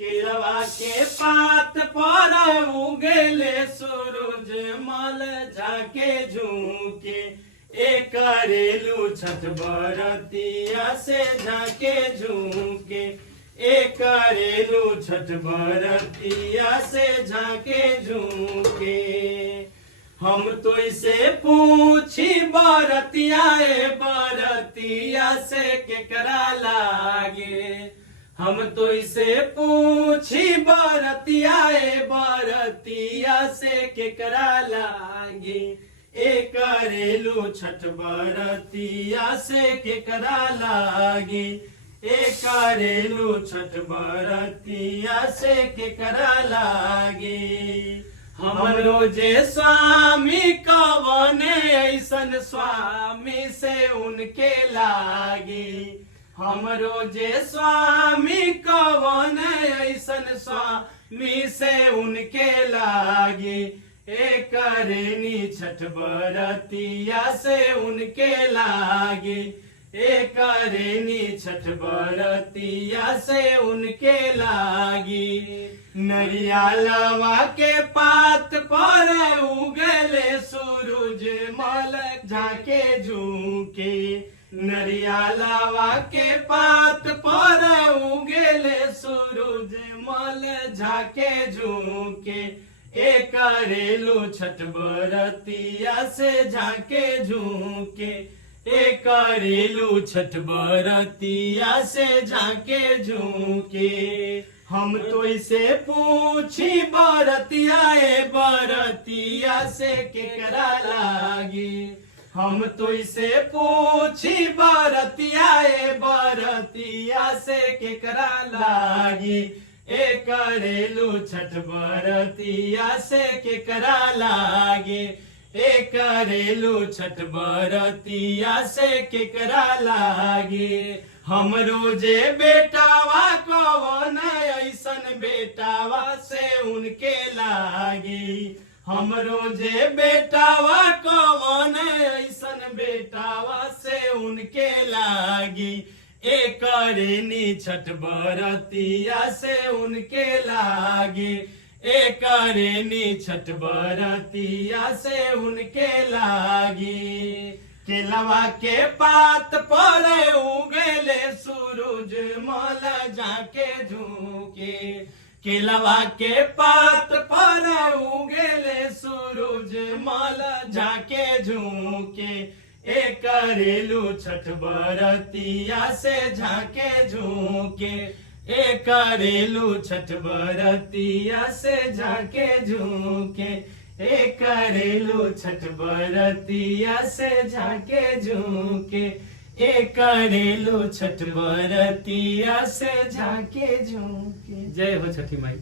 केलवा के पात पर उगले सूरज मल जाके झुके ए करेलू छठ बरतिया से जाके झुके ए करेलू छठ बरतिया से जाके झुके। हम तो इसे पूछी बरतिया ए बरतिया से केकरा लागे। हम तो इसे पूछी बरतिया ए बरतिया से केकरा लागे। ए करेलू छठ बरतिया से केकरा लागे। ए करेलू छठ बरतिया से केकरा लागे। हमरो जे स्वामी कवन ऐसन स्वामी से उनके लागे। हमरो जे स्वामी कवन ऐसन स्वामी से उनके लागे। ए करेनी छठ बरतिया से उनके लागे। ए करेनी छठ बरतिया से उनके लागे। नरियालवा के पात पर उगले सूरज मल जाके झुके। नरियालवा के पात पर उगले सूरज मल जाके झुके। ए करेलू छठ बरतिया से जाके झुके। ए करेलू छठ बरतिया से जाके झुके। हम तो इसे पूछी बरतिया ए बरतिया से केकरा लागे। हम तो इसे पूछी बरतिया ए बरतिया से केकरा लागे। ए करेलू छठ बरतिया से केकरा लागे। ए करेलू छठ बरतिया से केकरा लागे। हमरो जे बेटावा कवन ऐसन बेटावा से उनके लागे। हमरो जे बेटावा कवन ऐसन बेटावा से उनके लागे। ए करेनी छठ बरतिया से उनके लागे। ए करेनी छठ बरतिया से उनके लागे। केलवा के पात पर उगले सूरज मल जाके झुके। केलवा के पात पर उगले सूरज मल जाके झुके। ए करेलू छठ बरतिया से जाके झुके। ए करेलू छठ बरतिया से जाके झुके। ए करेलू छठ बरतिया से जाके झुके। ए करेलू छठ बरतिया से जाके झुके। जय हो छठी माई।